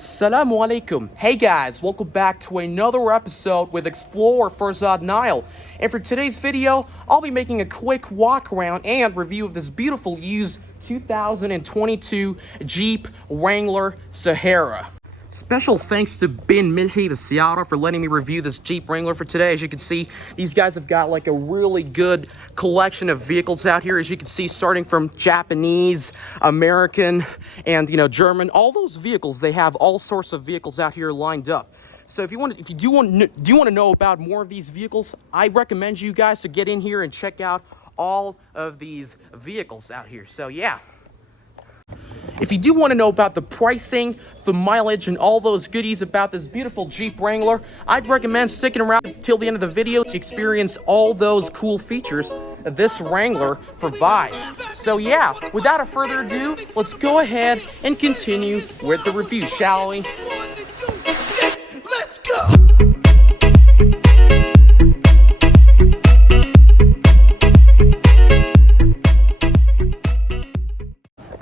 Assalamu alaikum. Hey guys, welcome back to another episode with Explorer Farzad Nile. And for today's video, I'll be making a quick walk around and review of this beautiful used 2022 Jeep Wrangler Sahara. Special thanks to Mلهي, the Sahara, for letting me review this Jeep Wrangler for today. As you can see, these guys have got like a really good collection of vehicles out here. As you can see, starting from Japanese, American, and German, all those vehicles, they have all sorts of vehicles out here lined up. So if you do want to know about more of these vehicles, I recommend you guys to get in here and check out all of these vehicles out here. So yeah. If you do want to know about the pricing, the mileage, and all those goodies about this beautiful Jeep Wrangler, I'd recommend sticking around till the end of the video to experience all those cool features this Wrangler provides. So yeah, without further ado, let's go ahead and continue with the review, shall we? Let's go!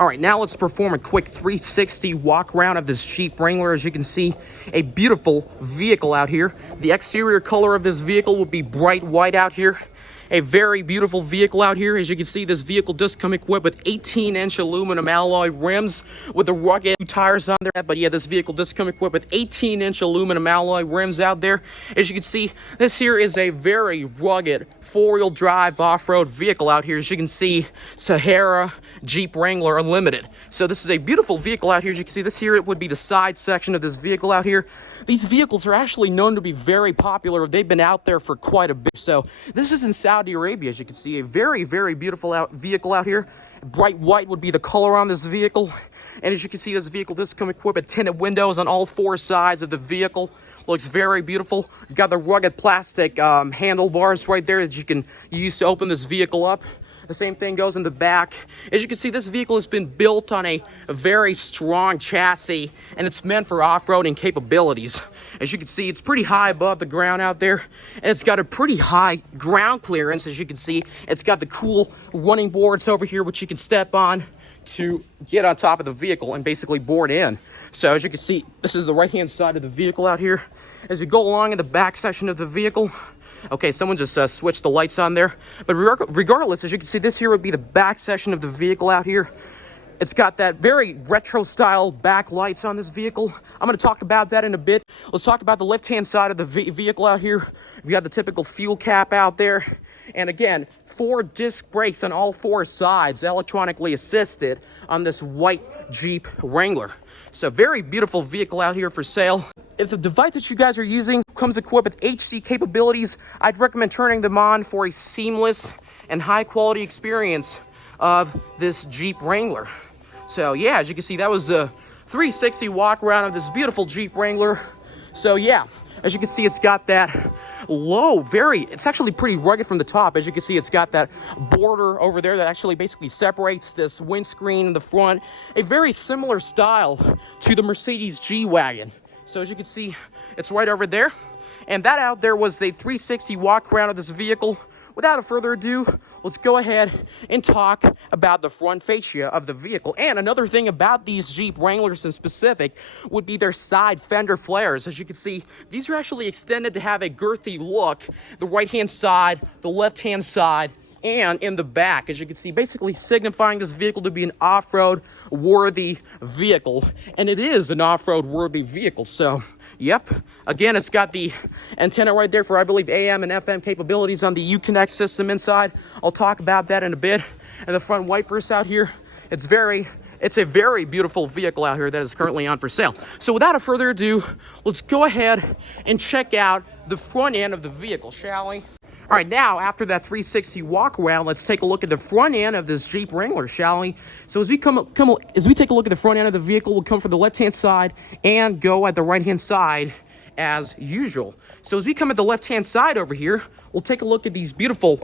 All right, now let's perform a quick 360 walk around of this Jeep Wrangler. As you can see, a beautiful vehicle out here. The exterior color of this vehicle will be bright white out here. A very beautiful vehicle out here. As you can see, this vehicle does come equipped with 18-inch aluminum alloy rims with the rugged tires on there. But yeah, this vehicle does come equipped with 18-inch aluminum alloy rims out there. As you can see, this here is a very rugged four-wheel drive off-road vehicle out here. As you can see, Sahara Jeep Wrangler Unlimited. So this is a beautiful vehicle out here. As you can see, this here it would be the side section of this vehicle out here. These vehicles are actually known to be very popular. They've been out there for quite a bit. So this is in Saudi Arabia. As you can see, a very, very beautiful vehicle out here. Bright white would be the color on this vehicle. And as you can see, this vehicle does come equipped with tinted windows on all four sides of the vehicle. Looks very beautiful. You've got the rugged plastic handlebars right there that you can use to open this vehicle up. The same thing goes in the back. As you can see, this vehicle has been built on a very strong chassis, and it's meant for off-roading capabilities. As you can see, it's pretty high above the ground out there, and it's got a pretty high ground clearance. As you can see, it's got the cool running boards over here, which you can step on to get on top of the vehicle and basically board in. So as you can see, this is the right-hand side of the vehicle out here. As you go along in the back section of the vehicle, okay, someone just switched the lights on there. But regardless, as you can see, this here would be the back section of the vehicle out here. It's got that very retro style back lights on this vehicle. I'm going to talk about that in a bit. Let's talk about the left-hand side of the vehicle out here. We got the typical fuel cap out there. And again, 4 disc brakes on all 4 sides, electronically assisted on this white Jeep Wrangler. So very beautiful vehicle out here for sale. If the device that you guys are using comes equipped with HD capabilities, I'd recommend turning them on for a seamless and high quality experience of this Jeep Wrangler. So yeah, as you can see, that was a 360 walk around of this beautiful Jeep Wrangler. So yeah, as you can see, it's got that it's actually pretty rugged from the top. As you can see, it's got that border over there that actually basically separates this windscreen in the front. A very similar style to the Mercedes G-Wagon. So as you can see, it's right over there. And that out there was the 360 walk around of this vehicle. Without further ado, let's go ahead and talk about the front fascia of the vehicle. And another thing about these Jeep Wranglers in specific would be their side fender flares. As you can see, these are actually extended to have a girthy look. The right-hand side, the left-hand side, and in the back, as you can see, basically signifying this vehicle to be an off-road worthy vehicle. And it is an off-road worthy vehicle. So yep, again, it's got the antenna right there for, I believe, AM and FM capabilities on the Uconnect system inside. I'll talk about that in a bit. And the front wipers out here, it's a very beautiful vehicle out here that is currently on for sale. So without further ado, let's go ahead and check out the front end of the vehicle, shall we? All right, now after that 360 walk around, let's take a look at the front end of this Jeep Wrangler, shall we? So as we take a look at the front end of the vehicle, we'll come from the left-hand side and go at the right-hand side as usual. So as we come at the left-hand side over here, we'll take a look at these beautiful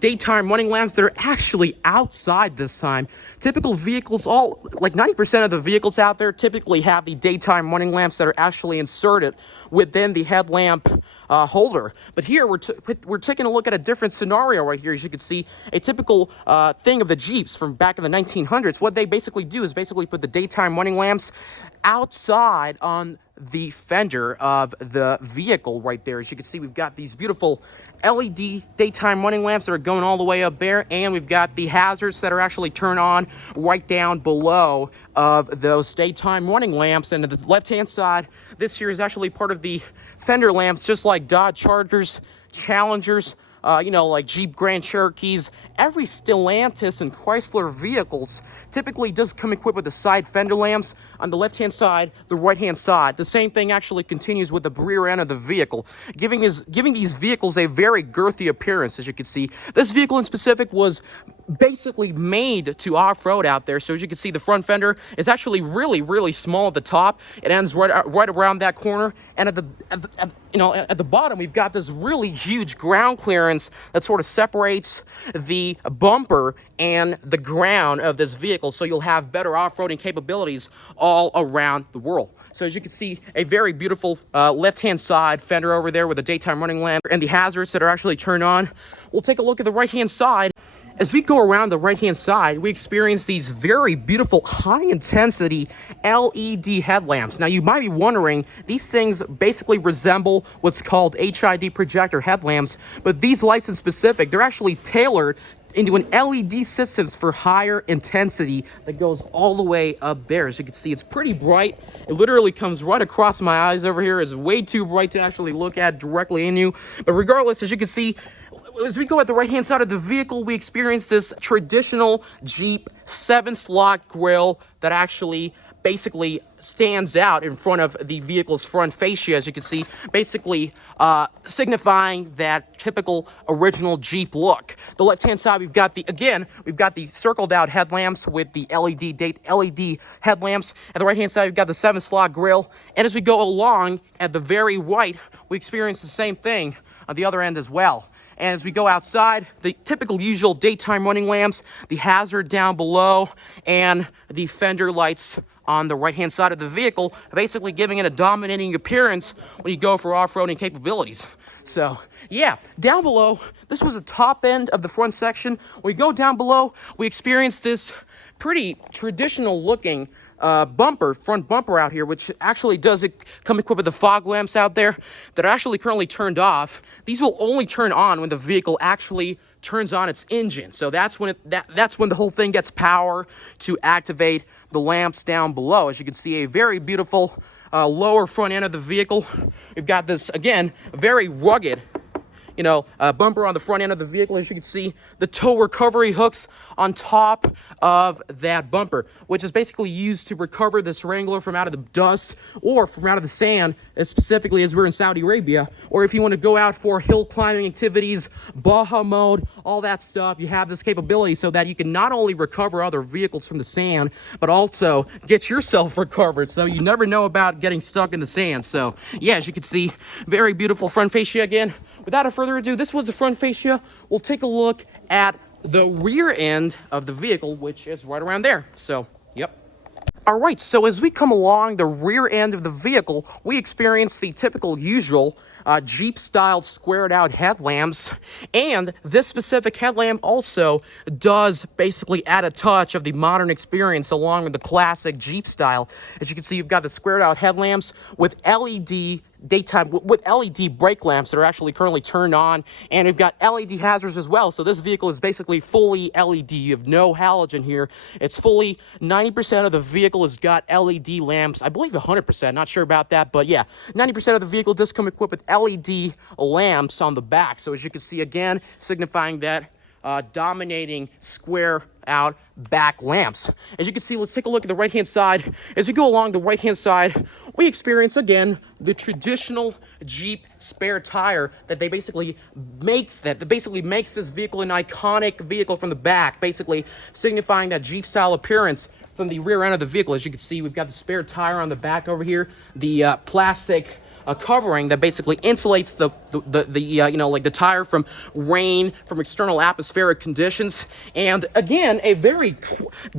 daytime running lamps that are actually outside this time. Typical vehicles, like 90% of the vehicles out there typically have the daytime running lamps that are actually inserted within the headlamp holder. But here we're taking a look at a different scenario right here. As you can see, a typical thing of the Jeeps from back in the 1900s. What they basically do is basically put the daytime running lamps outside on the fender of the vehicle right there. As you can see, we've got these beautiful LED daytime running lamps that are going all the way up there, and we've got the hazards that are actually turned on right down below of those daytime running lamps. And to the left-hand side, this here is actually part of the fender lamps, just like Dodge Chargers, Challengers, like Jeep Grand Cherokees. Every Stellantis and Chrysler vehicles typically does come equipped with the side fender lamps on the left-hand side, the right-hand side. The same thing actually continues with the rear end of the vehicle, giving these vehicles a very girthy appearance. As you can see, this vehicle in specific was basically made to off-road out there. So as you can see, the front fender is actually really small at the top. It ends right around that corner, and at the bottom we've got this really huge ground clearance that sort of separates the bumper and the ground of this vehicle, so you'll have better off-roading capabilities all around the world. So as you can see, a very beautiful left-hand side fender over there with a daytime running lamp and the hazards that are actually turned on. We'll take a look at the right-hand side. As we go around the right-hand side, we experience these very beautiful high-intensity LED headlamps. Now, you might be wondering, these things basically resemble what's called HID projector headlamps, but these lights in specific, they're actually tailored into an LED system for higher intensity that goes all the way up there. As you can see, it's pretty bright. It literally comes right across my eyes over here. It's way too bright to actually look at directly in you. But regardless, as you can see, as we go at the right-hand side of the vehicle, we experience this traditional Jeep 7-slot grille that actually basically stands out in front of the vehicle's front fascia, as you can see, basically signifying that typical original Jeep look. The left-hand side, we've got the circled out headlamps with the LED headlamps. At the right-hand side, we've got the 7-slot grille. And as we go along at the very right, we experience the same thing on the other end as well. And as we go outside, the typical usual daytime running lamps, the hazard down below, and the fender lights on the right-hand side of the vehicle, basically giving it a dominating appearance when you go for off-roading capabilities. So, yeah, down below, this was the top end of the front section. When we go down below, we experience this pretty traditional-looking front bumper out here, which actually does come equipped with the fog lamps out there that are actually currently turned off. These will only turn on when the vehicle actually turns on its engine. So that's when the whole thing gets power to activate the lamps down below. As you can see, a very beautiful lower front end of the vehicle. We've got this, again, very rugged bumper on the front end of the vehicle. As you can see, the tow recovery hooks on top of that bumper, which is basically used to recover this Wrangler from out of the dust or from out of the sand, specifically as we're in Saudi Arabia. Or if you want to go out for hill climbing activities, Baja mode, all that stuff, you have this capability so that you can not only recover other vehicles from the sand, but also get yourself recovered, so you never know about getting stuck in the sand. So yeah, as you can see, very beautiful front fascia again. Without a further ado, this was the front fascia. We'll take a look at the rear end of the vehicle, which is right around there. So, yep. All right, so as we come along the rear end of the vehicle, we experience the typical usual Jeep-style squared-out headlamps, and this specific headlamp also does basically add a touch of the modern experience along with the classic Jeep style. As you can see, you've got the squared-out headlamps with LED brake lamps that are actually currently turned on, and we've got LED hazards as well. So this vehicle is basically fully LED. You have no halogen here. It's fully 90% of the vehicle has got LED lamps. I believe 100%, not sure about that, but yeah, 90% of the vehicle does come equipped with LED lamps on the back. So as you can see, again, signifying that dominating square out back lamps. As you can see, let's take a look at the right-hand side. As we go along the right-hand side, we experience again the traditional Jeep spare tire that basically makes this vehicle an iconic vehicle from the back, basically signifying that Jeep style appearance from the rear end of the vehicle. As you can see, we've got the spare tire on the back over here, the plastic covering that basically insulates the you know, like the tire from rain, from external atmospheric conditions. And again, a very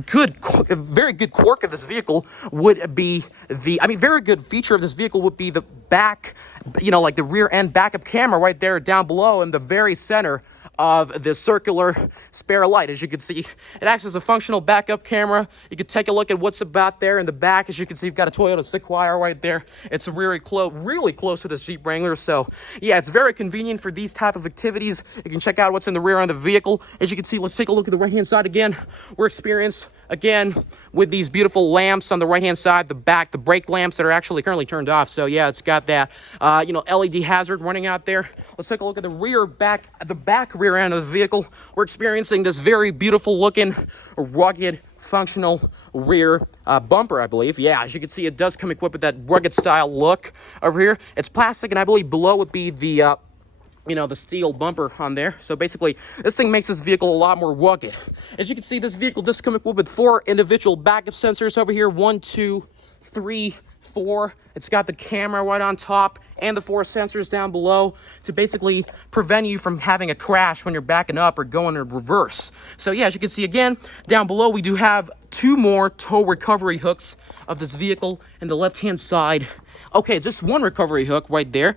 good quirk of this vehicle would be very good feature of this vehicle would be the back, you know, like the rear end backup camera right there down below in the very center of the circular spare light. As you can see, it acts as a functional backup camera. You can take a look at what's about there in the back. As you can see, you've got a Toyota Sequoia right there. It's really close to this Jeep Wrangler. So yeah, it's very convenient for these type of activities. You can check out what's in the rear end of the vehicle. As you can see, let's take a look at the right hand side again. We're experienced again with these beautiful lamps on the right hand side, the brake lamps that are actually currently turned off. So yeah, it's got that you know, LED hazard running out there. Let's take a look at the back rear end of the vehicle. We're experiencing this very beautiful looking, rugged, functional rear bumper, I believe. Yeah, as you can see, it does come equipped with that rugged style look over here. It's plastic, and I believe below would be the you know, the steel bumper on there. So basically, this thing makes this vehicle a lot more rugged. As you can see, this vehicle does come equipped with 4 individual backup sensors over here. 1, 2, 3, 4. It's got the camera right on top and the 4 sensors down below to basically prevent you from having a crash when you're backing up or going in reverse. So yeah, as you can see again, down below we do have 2 more tow recovery hooks of this vehicle in the left-hand side. Okay, just 1 recovery hook right there.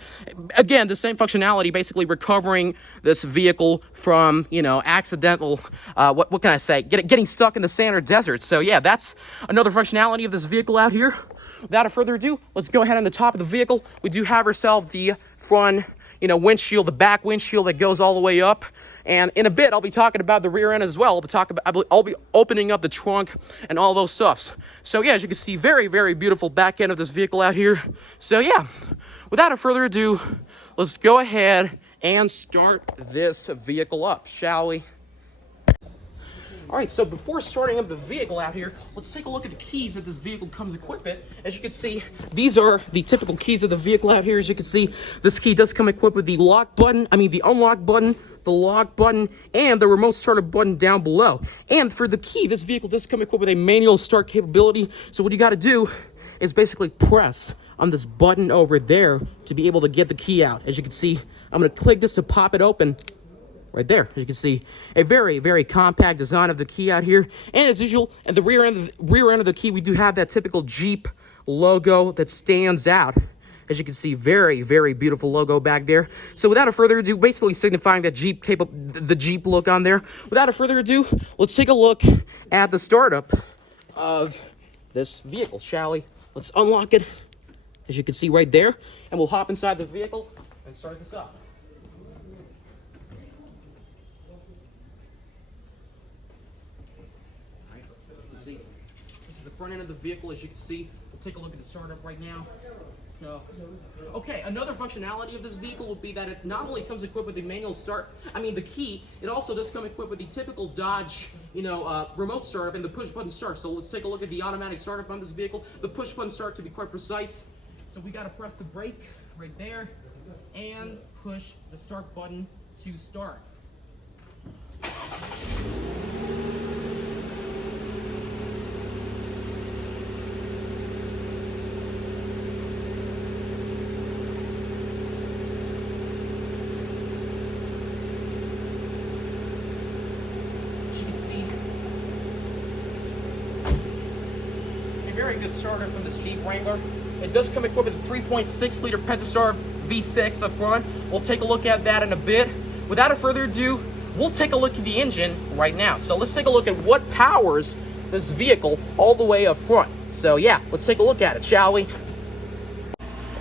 Again, the same functionality, basically recovering this vehicle from, you know, accidental, what can I say, getting stuck in the sand or desert. So yeah, that's another functionality of this vehicle out here. Without further ado, let's go ahead on the top of the vehicle. We do have ourselves the front, you know, windshield, the back windshield that goes all the way up. And in a bit, I'll be talking about the rear end as well. I'll be opening up the trunk and all those stuffs. So yeah, as you can see, very, very beautiful back end of this vehicle out here. So yeah, without further ado, let's go ahead and start this vehicle up, shall we? All right, so before starting up the vehicle out here, let's take a look at the keys that this vehicle comes equipped with. As you can see, these are the typical keys of the vehicle out here. As you can see, this key does come equipped with the lock button, the unlock button, the lock button, and the remote startup button down below. And for the key, this vehicle does come equipped with a manual start capability. So what you got to do is basically press on this button over there to be able to get the key out. As you can see, I'm going to click this to pop it open. Right there, as you can see, a very, very compact design of the key out here. And as usual, at the rear end of the key, we do have that typical Jeep logo that stands out. As you can see, very, very beautiful logo back there. So without further ado, basically signifying that the Jeep look on there. Without further ado, let's take a look at the startup of this vehicle, shall we? Let's unlock it, as you can see right there, and we'll hop inside the vehicle and start this up. This is the front end of the vehicle, as you can see. We'll take a look at the startup right now. So, okay, another functionality of this vehicle would be that it not only comes equipped with the manual start, the key, it also does come equipped with the typical Dodge, remote startup and the push button start. So let's take a look at the automatic startup on this vehicle. The push button start, to be quite precise. So we gotta press the brake right there and push the start button to start. Very good starter from this Jeep Wrangler. It does come equipped with a 3.6 liter Pentastar V6 up front. We'll take a look at that in a bit. Without further ado, we'll take a look at the engine right now. So let's take a look at what powers this vehicle all the way up front. So yeah, let's take a look at it, shall we?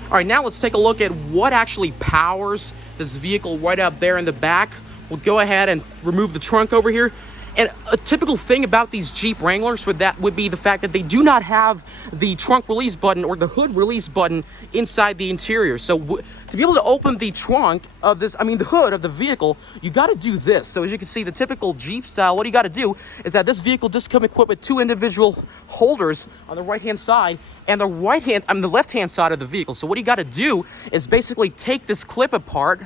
All right, now let's take a look at what actually powers this vehicle right up there in the back. We'll go ahead and remove the trunk over here. And a typical thing about these Jeep Wranglers would be the fact that they do not have the trunk release button or the hood release button inside the interior. So to be able to open the trunk of this, the hood of the vehicle, you got to do this. So as you can see, the typical Jeep style, what you got to do is that this vehicle does come equipped with 2 individual holders on the right-hand side and the left-hand side of the vehicle. So what you got to do is basically take this clip apart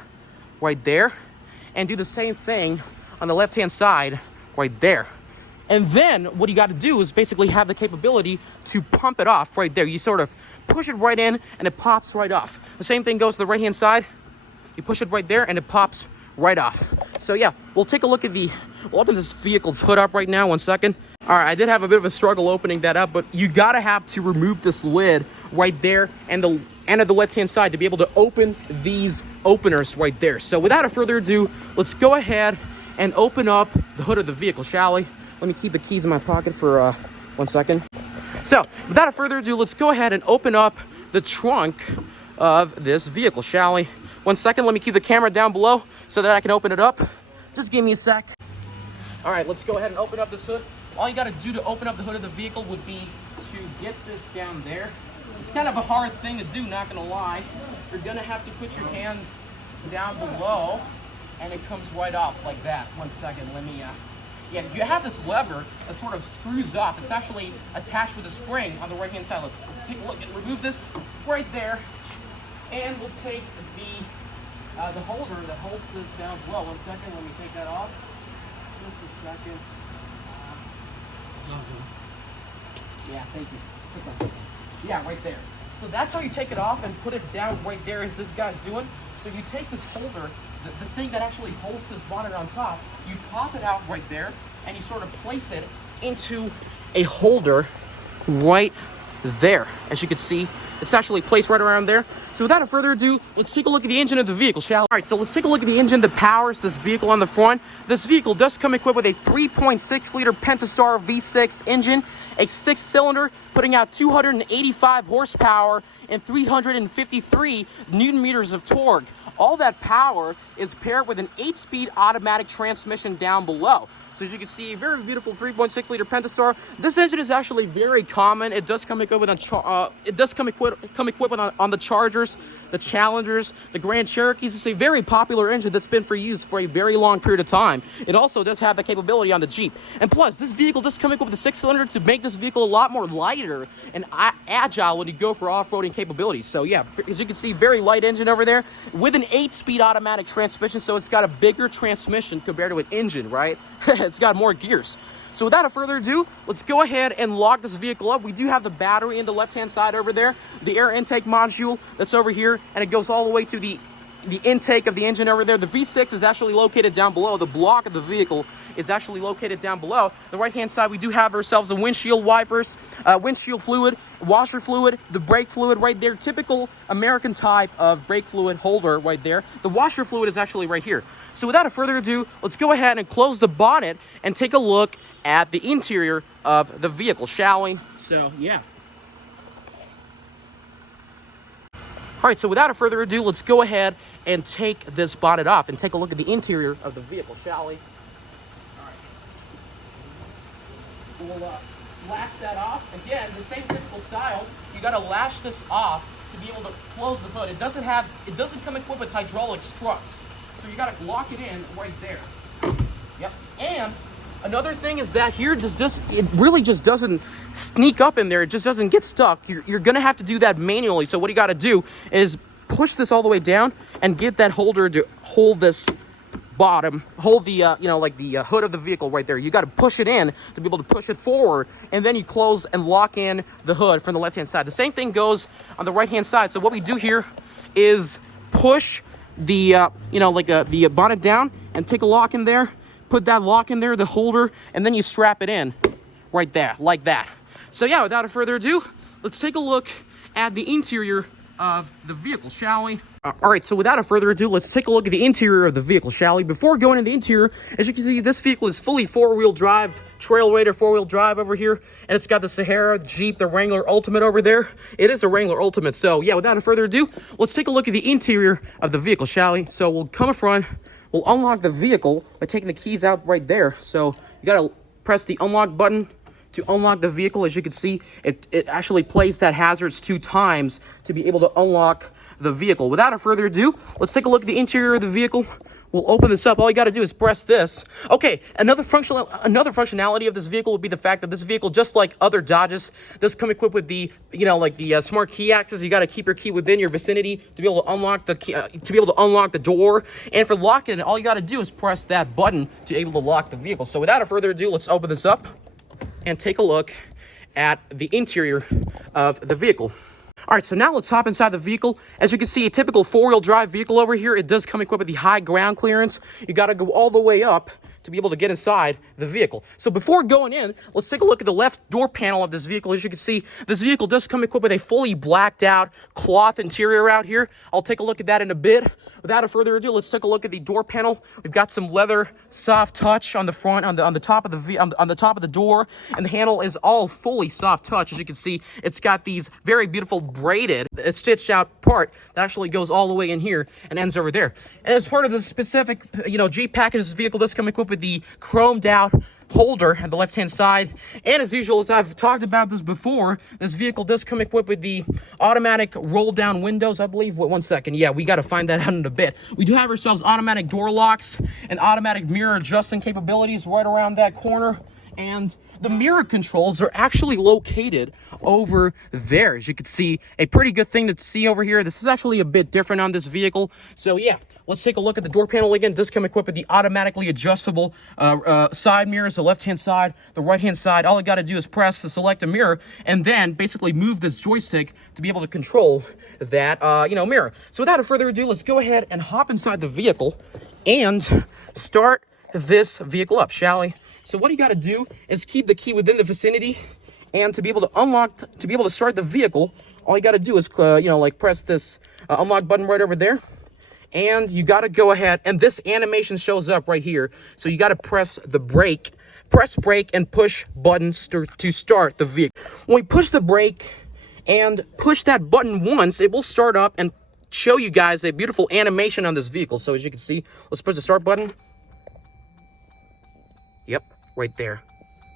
right there and do the same thing on the left-hand side right there. And then what you got to do is basically have the capability to pump it off right there. You sort of push it right in and it pops right off. The same thing goes to the right hand side. You push it right there and it pops right off. So yeah, we'll take a look at we'll open this vehicle's hood up right now, 1 second. All right, I did have a bit of a struggle opening that up, but you gotta have to remove this lid right there and at the left-hand side to be able to open these openers right there. So without further ado, let's go ahead and open up the hood of the vehicle, shall we? Let me keep the keys in my pocket for 1 second. So without further ado, let's go ahead and open up the trunk of this vehicle, shall we? 1 second, let me keep the camera down below so that I can open it up. Just give me a sec. All right, let's go ahead and open up this hood. All you gotta do to open up the hood of the vehicle would be to get this down there. It's kind of a hard thing to do, not gonna lie. You're gonna have to put your hands down below and it comes right off like that. 1 second, let me, yeah, you have this lever that sort of screws off. It's actually attached with a spring on the right-hand side. Let's take a look and remove this right there. And we'll take the holder that holds this down as well. 1 second, let me take that off. Just a second. Yeah, thank you. Yeah, right there. So that's how you take it off and put it down right there as this guy's doing. So you take this holder, the thing that actually holds this bonnet on top, you pop it out right there and you sort of place it into a holder right there. As you can see, it's actually placed right around there. So without further ado, let's take a look at the engine of the vehicle, shall we? All right, so let's take a look at the engine that powers this vehicle on the front. This vehicle does come equipped with a 3.6-liter Pentastar V6 engine, a 6-cylinder, putting out 285 horsepower and 353 newton meters of torque. All that power is paired with an 8-speed automatic transmission down below. So as you can see, a very beautiful 3.6-liter Pentastar. This engine is actually very common. It does come equipped with on the Chargers, the Challengers, the Grand Cherokees. It's a very popular engine that's been used for a very long period of time. It also does have the capability on the Jeep. And plus, this vehicle does come equipped with a 6-cylinder to make this vehicle a lot more lighter and agile when you go for off-roading capabilities. So yeah, as you can see, very light engine over there with an 8-speed automatic transmission. So it's got a bigger transmission compared to an engine, right? It's got more gears. So without further ado, let's go ahead and lock this vehicle up. We do have the battery in the left-hand side over there, the air intake module that's over here, and it goes all the way to the intake of the engine over there. The V6 is actually located down below. The block of the vehicle is actually located down below. The right-hand side, we do have ourselves the windshield wipers, windshield fluid, washer fluid, the brake fluid right there. Typical American type of brake fluid holder right there. The washer fluid is actually right here. So without further ado, let's go ahead and close the bonnet and take a look at the interior of the vehicle, shall we? So, yeah. All right, so without further ado, let's go ahead and take this bonnet off and take a look at the interior of the vehicle, shall we? All right. We'll lash that off. Again, the same typical style. You got to lash this off to be able to close the hood. It doesn't come equipped with hydraulic struts. So you got to lock it in right there. Yep. And another thing is that here it really just doesn't sneak up in there. It just doesn't get stuck. You're gonna have to do that manually. So what you got to do is push this all the way down and get that holder to hold this bottom, hold the the hood of the vehicle right there. You got to push it in to be able to push it forward, and then you close and lock in the hood from the left-hand side. The same thing goes on the right-hand side. So what we do here is push the the bonnet down and take a lock in there. Put that lock in there, the holder, and then you strap it in right there, like that. So yeah, without further ado, let's take a look at the interior of the vehicle, shall we? All right, so without further ado, let's take a look at the interior of the vehicle, shall we? Before going into the interior, as you can see, this vehicle is fully four-wheel drive, Trail Raider four-wheel drive over here, and it's got the Sahara, the Jeep, the Wrangler Ultimate over there. It is a Wrangler Ultimate, so yeah, without further ado, let's take a look at the interior of the vehicle, shall we? So we'll come in front, we'll unlock the vehicle by taking the keys out right there. So you gotta press the unlock button to unlock the vehicle. As you can see, it actually plays that hazards 2 times to be able to unlock the vehicle. Without further ado, let's take a look at the interior of the vehicle. We'll open this up. All you got to do is press this. Okay, another functionality of this vehicle would be the fact that this vehicle, just like other Dodges, does come equipped with the, like the smart key access. You got to keep your key within your vicinity to be able to unlock the key, the door. And for locking it, all you got to do is press that button to be able to lock the vehicle. So without further ado, let's open this up and take a look at the interior of the vehicle. All right, so now let's hop inside the vehicle. As you can see, a typical 4-wheel drive vehicle over here. It does come equipped with the high ground clearance. You got to go all the way up to be able to get inside the vehicle. So before going in, let's take a look at the left door panel of this vehicle. As you can see, this vehicle does come equipped with a fully blacked out cloth interior out here. I'll take a look at that in a bit. Without further ado, let's take a look at the door panel. We've got some leather soft touch on the front, on the top of the door, and the handle is all fully soft touch. As you can see, it's got these very beautiful braided, stitched out part that actually goes all the way in here and ends over there. And as part of the specific, Jeep package, this vehicle does come equipped with the chromed out holder at the left hand side. And as usual, as I've talked about this before, this vehicle does come equipped with the automatic roll down windows, I believe. Wait 1 second. Yeah, we got to find that out in a bit. We do have ourselves automatic door locks and automatic mirror adjusting capabilities right around that corner. And the mirror controls are actually located over there. As you can see, a pretty good thing to see over here. This is actually a bit different on this vehicle. So yeah, let's take a look at the door panel again. It does come equipped with the automatically adjustable side mirrors, the left-hand side, the right-hand side. All I got to do is press to select a mirror and then basically move this joystick to be able to control that, mirror. So without further ado, let's go ahead and hop inside the vehicle and start this vehicle up, shall we? So what you got to do is keep the key within the vicinity, and to be able to start the vehicle, all you got to do is, press this unlock button right over there. And you got to go ahead, and this animation shows up right here. So you got to press brake and push buttons to start the vehicle. When we push the brake and push that button once, it will start up and show you guys a beautiful animation on this vehicle. So as you can see, let's push the start button. Yep, right there.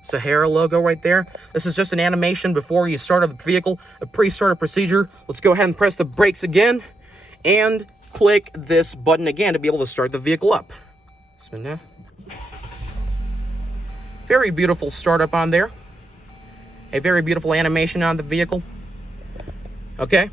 Sahara logo right there. This is just an animation before you start up the vehicle, a pre-startup procedure. Let's go ahead and press the brakes again and click this button again to be able to start the vehicle up. Very beautiful startup on there. A very beautiful animation on the vehicle. Okay.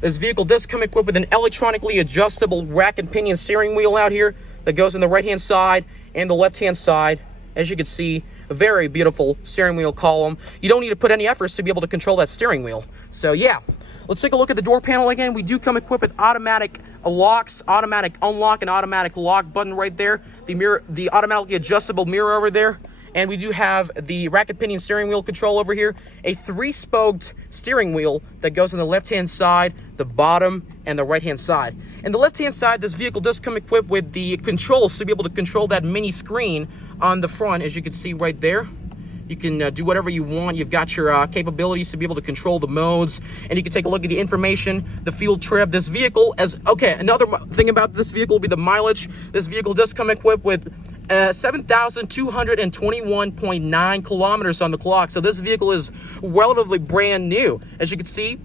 This vehicle does come equipped with an electronically adjustable rack and pinion steering wheel out here that goes on the right-hand side and the left-hand side. As you can see, a very beautiful steering wheel column. You don't need to put any efforts to be able to control that steering wheel. So yeah, let's take a look at the door panel again. We do come equipped with automatic locks, automatic unlock, and automatic lock button right there. The automatically adjustable mirror over there. And we do have the rack and pinion steering wheel control over here. A 3-spoked steering wheel that goes on the left-hand side, the bottom, and the right-hand side. And the left-hand side, this vehicle does come equipped with the controls to be able to control that mini screen on the front, as you can see right there. You can do whatever you want. You've got your capabilities to be able to control the modes, and you can take a look at the information, the fuel trip. This vehicle, another thing about this vehicle will be the mileage. This vehicle does come equipped with 7,221.9 kilometers on the clock. So this vehicle is relatively brand new. As you can see,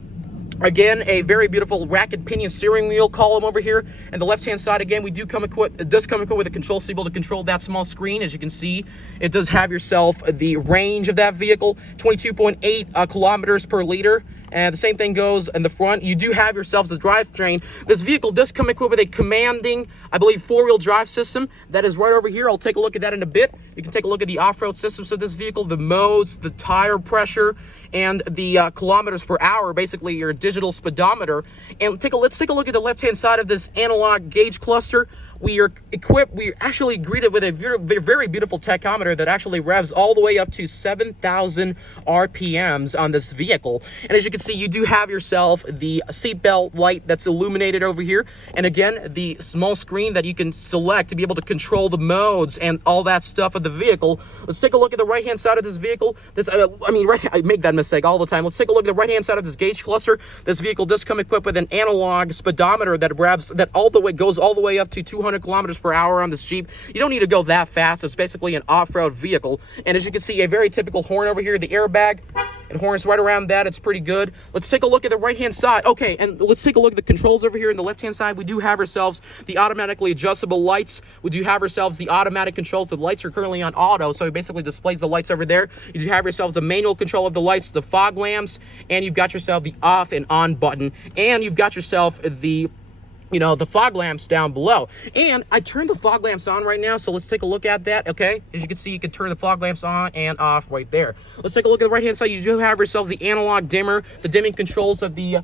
again, a very beautiful rack and pinion steering wheel column over here. And the left-hand side, again, it does come equipped with a control to be able to control that small screen. As you can see, it does have yourself the range of that vehicle, 22.8 kilometers per liter. And the same thing goes in the front. You do have yourselves the drivetrain. This vehicle does come equipped with a commanding, I believe, 4-wheel drive system. That is right over here. I'll take a look at that in a bit. You can take a look at the off-road systems of this vehicle, the modes, the tire pressure, and the kilometers per hour, basically your digital speedometer. And let's take a look at the left-hand side of this analog gauge cluster. We are actually greeted with a very beautiful tachometer that actually revs all the way up to 7,000 RPMs on this vehicle. And as you can see, you do have yourself the seatbelt light that's illuminated over here. And again, the small screen that you can select to be able to control the modes and all that stuff of the vehicle. Let's take a look at the right-hand side of this vehicle. I make that mistake all the time. Let's take a look at the right-hand side of this gauge cluster. This vehicle does come equipped with an analog speedometer that goes all the way up to 200 kilometers per hour on this Jeep. You don't need to go that fast. It's basically an off-road vehicle. And as you can see, a very typical horn over here, the airbag. It horns right around that. It's pretty good. Let's take a look at the right-hand side. Okay, and let's take a look at the controls over here in the left-hand side. We do have ourselves the automatically adjustable lights. We do have ourselves the automatic controls. The lights are currently on auto, so it basically displays the lights over there. You do have yourselves the manual control of the lights, the fog lamps, and you've got yourself the off and on button, and you've got yourself the fog lamps down below. And I turned the fog lamps on right now, so let's take a look at that, okay? As you can see, you can turn the fog lamps on and off right there. Let's take a look at the right-hand side. You do have yourselves the analog dimmer, the dimming controls of the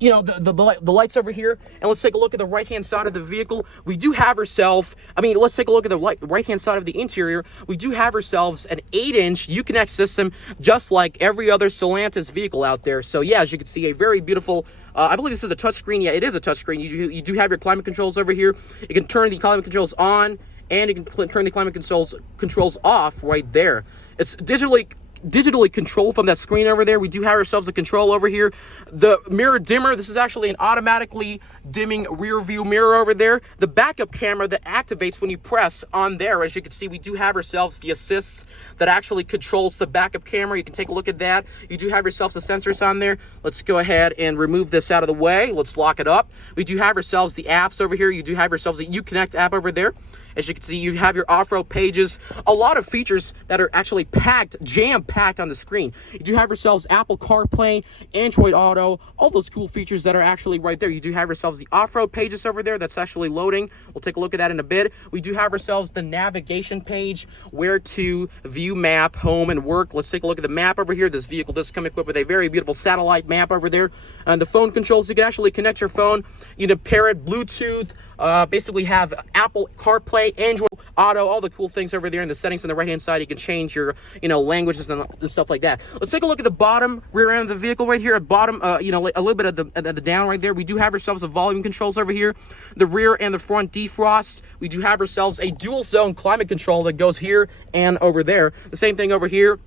the lights over here. And let's take a look at the right-hand side of the vehicle. We do have ourselves, let's take a look at the right-hand side of the interior. We do have ourselves an 8-inch Uconnect system, just like every other Stellantis vehicle out there. So yeah, as you can see, a very beautiful, I believe this is a touchscreen. Yeah, it is a touchscreen. You do have your climate controls over here. You can turn the climate controls on, and you can turn the climate controls off right there. It's digitally controlled from that screen over there. We do have ourselves a control over here. The mirror dimmer, this is actually an automatically dimming rear view mirror over there. The backup camera that activates when you press on there. As you can see, we do have ourselves the assists that actually controls the backup camera. You can take a look at that. You do have yourselves the sensors on there. Let's go ahead and remove this out of the way. Let's lock it up. We do have ourselves the apps over here. You do have yourselves the Uconnect app over there. As you can see, you have your off-road pages, a lot of features that are actually jam-packed on the screen. You do have yourselves Apple CarPlay, Android Auto, all those cool features that are actually right there. You do have yourselves the off-road pages over there that's actually loading. We'll take a look at that in a bit. We do have ourselves the navigation page, where to view map, home, and work. Let's take a look at the map over here. This vehicle does come equipped with a very beautiful satellite map over there. And the phone controls, you can actually connect your phone. You can pair it Bluetooth, basically have Apple CarPlay, Android Auto, all the cool things over there. In the settings on the right hand side, you can change your languages and stuff like that. Let's take a look at the bottom rear end of the vehicle right here. At bottom, a little bit at the down right there, we do have ourselves the volume controls over here, the rear and the front defrost. We do have ourselves a dual zone climate control that goes here and over there. The same thing over here.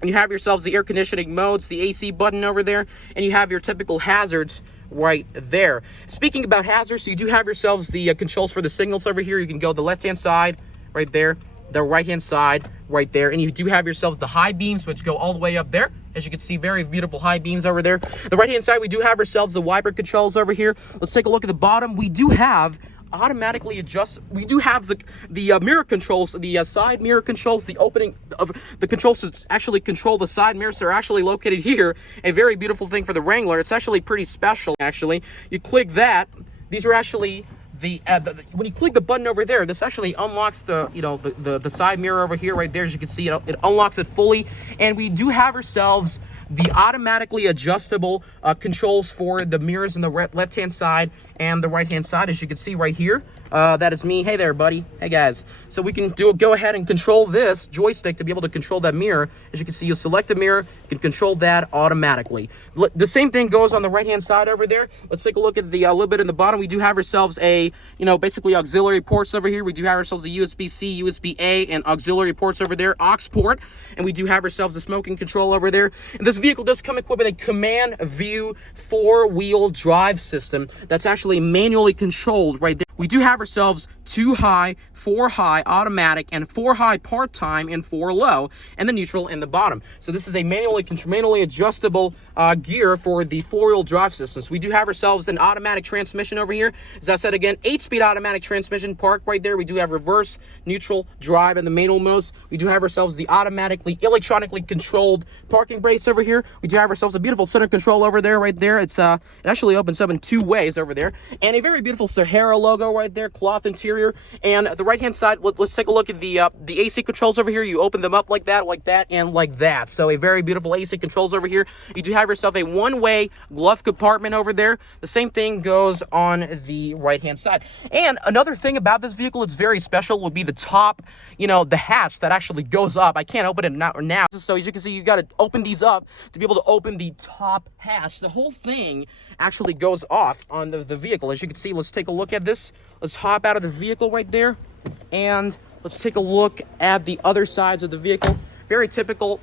And you have yourselves the air conditioning modes, the AC button over there, and you have your typical hazards right there. Speaking about hazards, you do have yourselves the controls for the signals over here. You can go the left-hand side right there, the right-hand side right there, and you do have yourselves the high beams, which go all the way up there. As you can see, very beautiful high beams over there. The right-hand side, we do have ourselves the wiper controls over here. Let's take a look at the bottom. We do have automatically adjust. We do have the mirror controls, the side mirror controls, the opening of the controls to actually control the side mirrors are actually located here. A very beautiful thing for the Wrangler. It's actually pretty special. Actually, you click that. These are actually when you click the button over there, this actually unlocks the side mirror over here right there. As you can see, it unlocks it fully, and we do have ourselves the automatically adjustable controls for the mirrors on the left-hand side and the right-hand side. As you can see right here, that is me. Hey there, buddy. Hey, guys. So we can go ahead and control this joystick to be able to control that mirror. As you can see, you select a mirror, you can control that automatically. The same thing goes on the right-hand side over there. Let's take a look at the little bit in the bottom. We do have ourselves a, basically auxiliary ports over here. We do have ourselves a USB-C, USB-A, and auxiliary ports over there, aux port. And we do have ourselves a smoking control over there. And this vehicle does come equipped with a command view 4-wheel drive system that's actually manually controlled right there. We do have ourselves 2 high, 4 high automatic, and 4 high part-time, and 4 low, and the neutral in the bottom. So this is a manually adjustable gear for the 4-wheel drive systems. We do have ourselves an automatic transmission over here. As I said again, 8-speed automatic transmission park right there. We do have reverse, neutral, drive, and the manual modes. We do have ourselves the electronically controlled parking brakes over here. We do have ourselves a beautiful center control over there, right there. It actually opens up in 2 ways over there, and a very beautiful Sahara logo right there, cloth interior. And the right hand side, let's take a look at the AC controls over here. You open them up like that, and like that. So a very beautiful AC controls over here. You do have have yourself a one-way glove compartment over there. The same thing goes on the right-hand side. And another thing about this vehicle, it's very special, would be the top, you know, the hatch that actually goes up. I can't open it now. So as you can see, you got to open these up to be able to open the top hatch. The whole thing actually goes off on the vehicle. As you can see, let's take a look at this. Let's hop out of the vehicle right there, and let's take a look at the other sides of the vehicle. Very typical,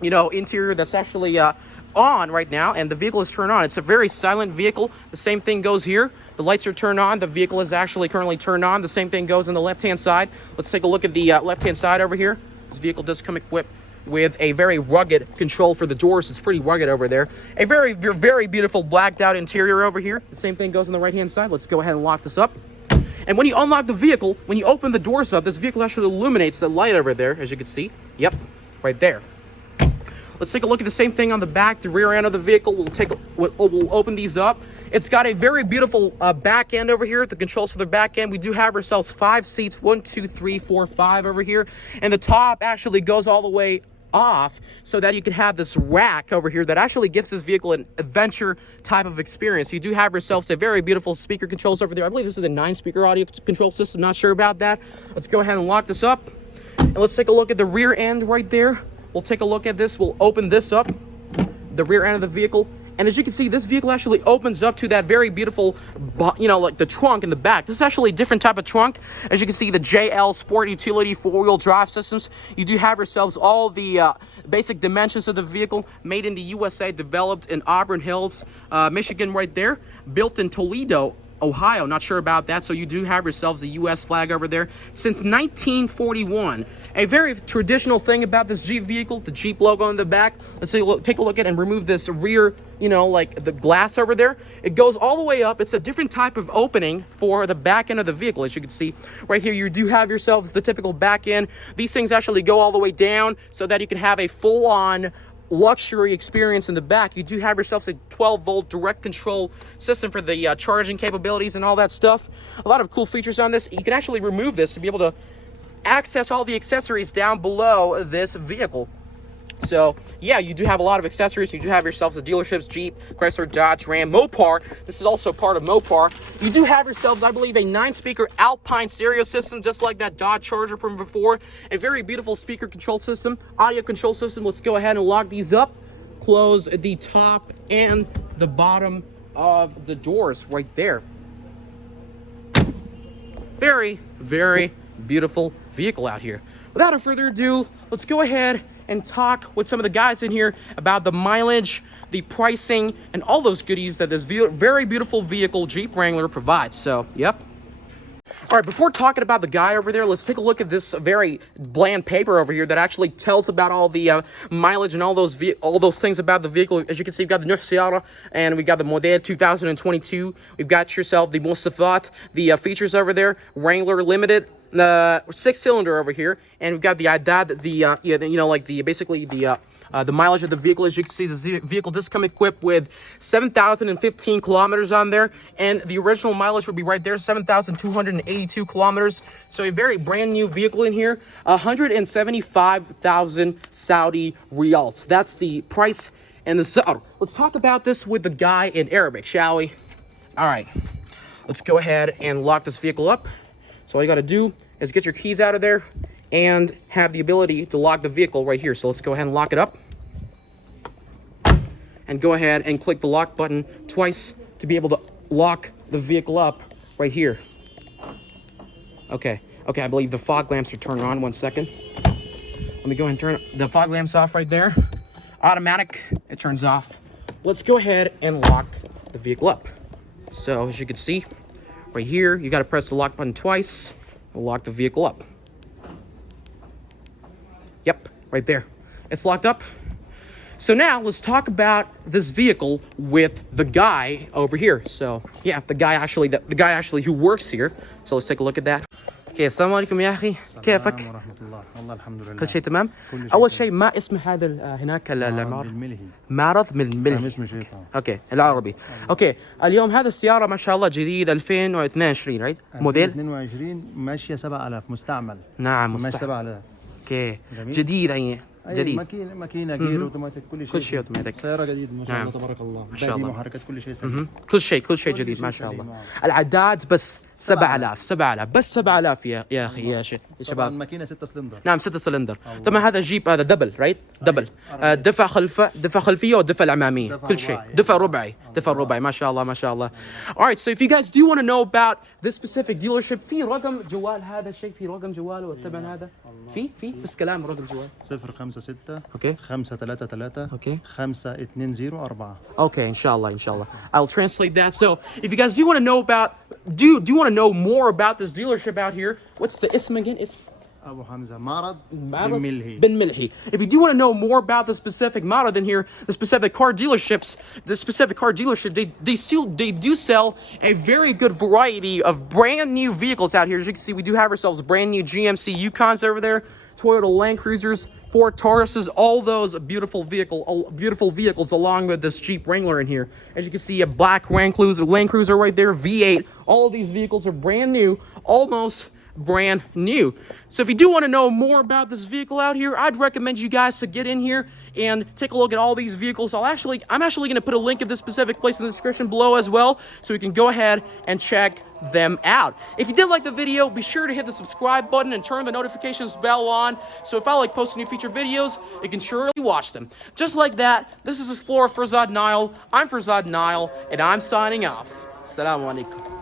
you know, interior that's actually on right now, and the vehicle is turned on. It's a very silent vehicle. The same thing goes here. The lights are turned on. The vehicle is actually currently turned on. The same thing goes on the left-hand side. Let's take a look at the left-hand side over here. This vehicle does come equipped with a very rugged control for the doors. It's pretty rugged over there. A very, very beautiful blacked out interior over here. The same thing goes on the right-hand side. Let's go ahead and lock this up. And when you unlock the vehicle, when you open the doors up, this vehicle actually illuminates the light over there, as you can see. Yep, right there. Let's take a look at the same thing on the back, the rear end of the vehicle. We'll open these up. It's got a very beautiful back end over here. The controls for the back end. We do have ourselves 5 seats, 1, 2, 3, 4, 5 over here. And the top actually goes all the way off so that you can have this rack over here that actually gives this vehicle an adventure type of experience. You do have yourselves a very beautiful speaker controls over there. I believe this is a 9-speaker audio control system. Not sure about that. Let's go ahead and lock this up. And let's take a look at the rear end right there. We'll take a look at this. We'll open this up, the rear end of the vehicle. And as you can see, this vehicle actually opens up to that very beautiful, you know, like the trunk in the back. This is actually a different type of trunk. As you can see, the JL Sport Utility 4-wheel drive systems. You do have yourselves all the basic dimensions of the vehicle, made in the USA, developed in Auburn Hills, Michigan right there, built in Toledo, Ohio. Not sure about that. So you do have yourselves a US flag over there since 1941. A very traditional thing about this Jeep vehicle, the Jeep logo on the back. Let's take a look at it and remove this rear, you know, like the glass over there. It goes all the way up. It's a different type of opening for the back end of the vehicle. As you can see right here, you do have yourselves the typical back end. These things actually go all the way down so that you can have a full-on luxury experience in the back. You do have yourselves a 12-volt direct control system for the charging capabilities and all that stuff. A lot of cool features on this. You can actually remove this to be able to access all the accessories down below this vehicle. So yeah, you do have a lot of accessories. You do have yourselves the dealerships, Jeep, Chrysler, Dodge, Ram, Mopar. This is also part of Mopar. You do have yourselves, I believe, a 9-speaker Alpine stereo system, just like that Dodge Charger from before. A very beautiful speaker control system, audio control system. Let's go ahead and lock these up. Close the top and the bottom of the doors right there. Very, very beautiful vehicle out here. Without further ado, let's go ahead and talk with some of the guys in here about the mileage, the pricing, and all those goodies that this very beautiful vehicle Jeep Wrangler provides. So, yep. All right, before talking about the guy over there, let's take a look at this very bland paper over here that actually tells about all the mileage and all those things about the vehicle. As you can see, we've got the Sahara, and we got the Model 2022. We've got yourself the Mustafat, the features over there, Wrangler Limited, the 6-cylinder over here, and we've got the the mileage of the vehicle. As you can see, the vehicle does come equipped with 7,015 kilometers on there, and the original mileage would be right there, 7,282 kilometers. So a very brand new vehicle in here. 175,000 Saudi riyals. That's the price and the Saudi. Let's talk about this with the guy in Arabic, shall we? All right, let's go ahead and lock this vehicle up. So all you got to do is get your keys out of there and have the ability to lock the vehicle right here. So let's go ahead and lock it up. And go ahead and click the lock button twice to be able to lock the vehicle up right here. Okay, I believe the fog lamps are turned on. 1 second. Let me go ahead and turn the fog lamps off right there. Automatic, it turns off. Let's go ahead and lock the vehicle up. So as you can see, right here, you got to press the lock button twice. We'll lock the vehicle up. Yep, right there. It's locked up. So now let's talk about this vehicle with the guy over here. So yeah, the guy actually who works here. So let's take a look at that. اوكي السلام عليكم يا اخي كيفك؟ ورحمة الله والله الحمد لله كل شيء تمام؟ اول شيء ما اسم هذا هناك المعرض؟ ملهي معرض من ملهي. اوكي العربي. اوكي اليوم هذا السيارة ما شاء الله جديد 2022 رايت؟ موديل 22 ماشية 7000 مستعمل. نعم ماشية مستعمل. 7000. اوكي جديد يعني جديد. ماكينه جير اوتوماتيك كل شيء. كل شيء اوتوماتيك. سياره جديد ما شاء الله تبارك الله. ما شاء الله. محركات كل شيء سليم. كل شيء جديد ما شاء الله. العداد بس 7000 بس 7000 يا اخي يا شباب. طبعا ماكينه 6 سلندر. نعم 6 سلندر. طبعا هذا جيب هذا دبل رايت دبل دفع خلفيه ودفع الاماميه كل شيء دفع ربعي ما شاء الله ما شاء الله. Alright, so if you guys do want to know about this specific dealership في رقم جوال هذا الشيء في رقم جواله والثمن هذا في بس كلام رقم جوال 056 اوكي 533 اوكي 5204. Okay, inshallah. I'll translate that. So, if you guys do want to know about, do you want to know more about this dealership out here? What's the ism again? It's أبو حمزة معرض بن ملهي. If you do want to know more about the specific معرض in here, the specific car dealerships, they do sell a very good variety of brand new vehicles out here. As you can see, we do have ourselves brand new GMC Yukons over there, Toyota Land Cruisers, Ford Tauruses, all those beautiful vehicles along with this Jeep Wrangler in here. As you can see, a black Land Cruiser right there, V8. All of these vehicles are brand new, almost brand new. So if you do want to know more about this vehicle out here, I'd recommend you guys to get in here and take a look at all these vehicles. I'm actually going to put a link of this specific place in the description below as well, so you can go ahead and check them out. If you did like the video, be sure to hit the subscribe button and turn the notifications bell on, so if I like posting new feature videos, you can surely watch them. Just like that, this is Explorer Farzad Nile. I'm Farzad Nile, and I'm signing off. Assalamu alaikum.